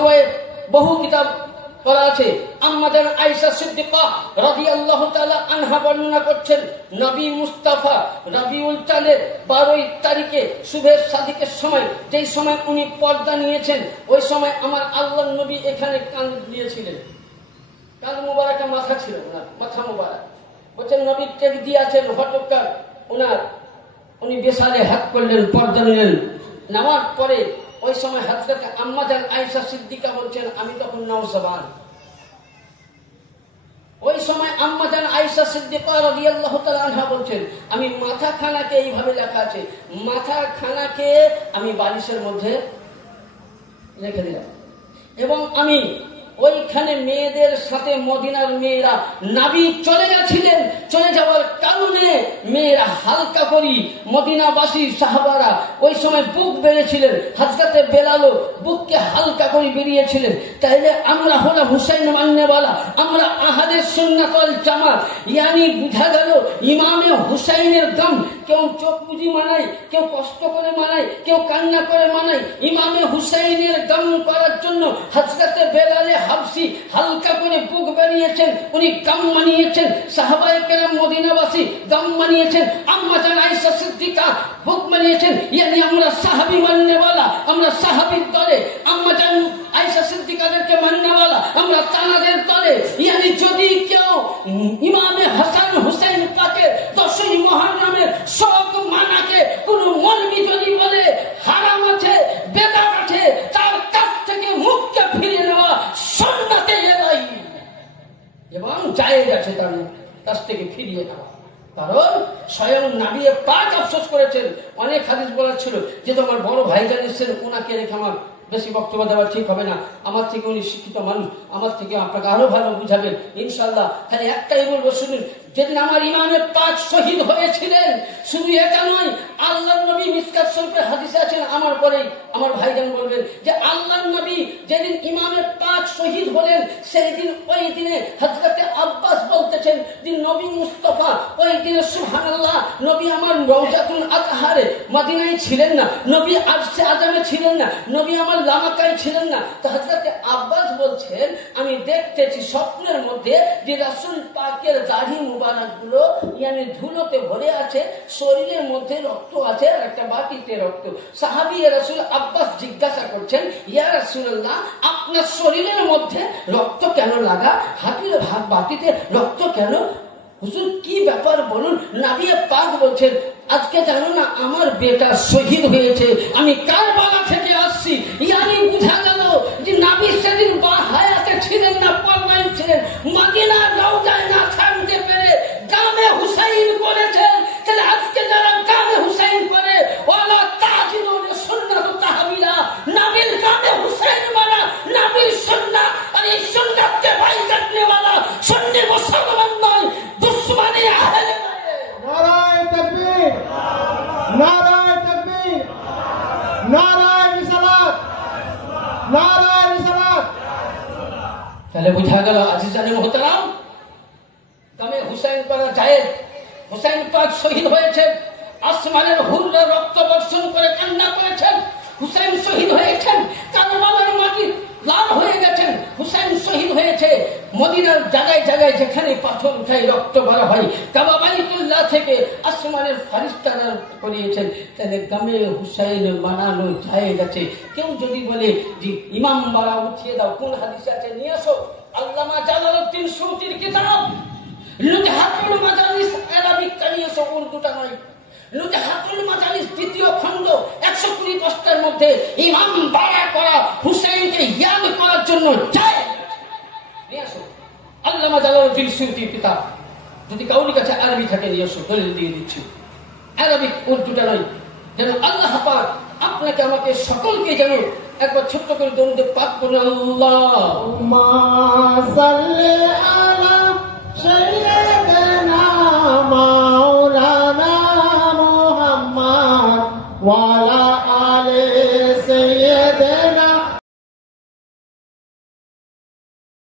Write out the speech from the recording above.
ফতোয়ায় বহু কিতাব করা আছে। আম্মাজান আয়েশা সিদ্দিকা রাদিয়াল্লাহু তাআলা আনহা বর্ণনা করছেন, নবী মুস্তাফা রবিউল চাঁদের 12 তারিখে শুভের সাদিকের সময়, যেই সময় উনি পর্দা নিয়েছেন, ওই সময় আমার আল্লাহর নবী এখানে কান দিয়েছিলেন। কান মুবারকা মাথা ছিল না, মাথা মুবারক। বলছেন নবী টেক দিয়েছেন হটকার উনি বেসারে হাত করলেন, পর্দা নিলেন। নেওয়ার পরে ওই সময় হযরত আম্মাজান আয়েশা সিদ্দিকা বলছেন, আমি তখন নওজওয়ান। ওই সময় আম্মাজান আয়েশা সিদ্দিকা রাদিয়াল্লাহু তাআলা আনহা বলছেন, আমি মাথা খানাকে এইভাবে লেখা আছে, মাথা খানাকে আমি বালিশের মধ্যে রেখে দিলাম এবং আমি ওইখানে মেয়েদের সাথে মদিনার মেয়েরা নবী চলে গেছিলেন, চলে যাওয়ার কারণে মেয়েরা হালকা করি মদিনাবাসী সাহাবারা ওই সময় বুক বেড়েছিলেন, হযরতে বেলালও বুককে হালকা করে বেরিয়েছিলেন। তাইলে আমরা হলো হুসাইন মান্নেওয়ালা, আমরা আহলে সুন্নাত ওয়াল জামাত। ইয়ানি বুঝা গেল ইমামে হুসাইনের দম কেউ চোখ বুঝি মানায়, কেউ কষ্ট করে মানায়, কেউ কান্না করে মানায়। ইমামে হুসাইনের দম করার জন্য হযরতে বেলালে হাবশি হালকা করে বুক বানিয়েছেন, উনি দম মানিয়েছেন। সাহাবায়ে কেরাম মদিনাবাসী দম মানিয়েছেন, আম্মাজান আয়েশা সিদ্দিকা বুক মানিয়েছেন। ইয়ানি আমরা সাহাবী মাননেওয়ালা, আমরা সাহাবীর দলে, আম্মাজান আয়েশা সিদ্দিকাদেরকে মাননেওয়ালা, আমরা তানাদের দলে। ইয়ানি যদি কেউ ইমামে হাসান হুসাইন পাকের 10ই মুহররমের শোক মানাকে কোন মৌলবি যদি বলে হারাম আছে, বেদাত আছে, তার কাছ থেকে মুখকে ফিরিয়ে নেওয়া সুন্নাতে এলাই এবং জায়েজ আছে তার কাছ থেকে ফিরিয়ে নেওয়া। কারণ স্বয়ং নবী পাক আফসোস করেছেন। অনেক হাদিস বলার ছিল, যে তোমার বড় ভাইজান এসেছেন, ওনাকে রেখে আমার বেশি বক্তব্য দেওয়া ঠিক হবে না, আমার থেকে উনি শিক্ষিত মানুষ, আমার থেকে আপনাকে আরো ভালো বুঝাবেন ইনশাআল্লাহ। খালি একটাই বলবো, শুনুন, যেদিন আমার ইমামে পাক শহীদ হয়েছিলেন, শুধু এটা নয়, আল্লাহর নবী মিসকাত শরীফের হাদিসে আছেন, আমার পরেই আমার ভাইজান বলবেন যে আল্লাহর নবী যেদিন ইমামে পাক শহীদ হলেন, সেই দিন ওই দিনে হযরতে আব্বাস বলতেছেন যে নবী মুস্তাফা ওই দিনে সুবহানাল্লাহ, নবী আমার রওজাতুল আতহারে মদিনায় ছিলেন না, নবী আরশে আজমে ছিলেন না, নবী আমার লামাকায় ছিলেন না। তো হযরতে আব্বাস বলছেন, আমি দেখতেছি স্বপ্নের মধ্যে যে রাসূল পাকের দাড়ি মুবারক গুলো ইয়ানি ধুলোতে ভরে আছে, শরীরের মধ্যে রক্ত আছে আর একটা বাটিতে রক্ত। সাহাবী রাসূল আব্বাস জিজ্ঞাসা করছেন, ইয়া রাসূলুল্লাহ, আপনার শরীরের মধ্যে রক্ত কেন লাগা, হাতির ভাগ বাটিতে রক্ত কেন? হুজুর কি ব্যাপার বলুন। নবী পাক বলছেন, আজকে জানো না আমার বেটা শহীদ হয়েছে, আমি কারবালা থেকে আসছি। ইয়ানি বুঝা গেল যে নবী সেদিন বা হায়াতে ছিলেন না, পরনায় ছিলেন, মদিনার রওজায় না থাকতে পেরে গামে হুসাইন করেছেন। তাহলে আজকে যারা গামে হুসাইন করে, ওয়ালা তাজিলুন সুন্নাত তাহবিলা, নবীর গামে হুসাইন মারা নবীর সুন্নাত, আর এই সুন্নাতকে বাইকাট নেওয়ালা সুন্নি মুসলমান নয়, দুশমনে আহলে নারায়ে তাকবীর, নারায়ে তাকবীর, নারায়ে রিসালাত, নারায়ে রিসালাত। তাহলে বুঝা গেল আজিজানে মুহতারাম, গামে হুসাইন করা জায়েজ। হুসাইন পাক শহীদ হয়েছেন, আসমানের হুররা রক্ত বর্ষণ করে কান্না করেছেন। হুসাইন শহীদ হয়েছেন, কারবালার মাটি লাল হয়ে গেছেন। হুসাইন শহীদ হয়েছে মদিনার জায়গায় জায়গায়, যেখানে পাথর উঠায় রক্ত বার হয়, কাবা বাইতুল্লাহ থেকে আসমানের ফারিস্তারা করিয়েছেন। তাহলে গামে হুসাইন বানানো জায়েজ আছে। কেউ যদি বলে যে ইমাম বাড়া উঠিয়ে দাও, কোন হাদিসে আছে নিয়ে আসো, আল্লামা জালালউদ্দিন সুয়ুতির কিতাব লুজহাতুল মাজালিস আরাবিকটা নিয়ে এসো, উর্দুটা নয়। লুজহাতুল মাজালিস 2য় খণ্ড 120 পৃষ্ঠার মধ্যে ইমাম বাড়া করা, হুসাইনকে ইয়াদ করার জন্য জায়েজ নিয়ে আসো। আল্লামা জালালউদ্দিন সুয়ুতির কিতাব, যদি কাউরি কাছে আরবি থাকে নিয়ে আসো, দলিল দিয়ে দিচ্ছি, আরবিক উর্দুটা নয়। যেন আল্লাহ পাক আপনাকে আমাকে সকলকে যেন একবার ছোট্ট করে দরুদ পাক করুন। আল্লাহুম্মা সাল্লি আলা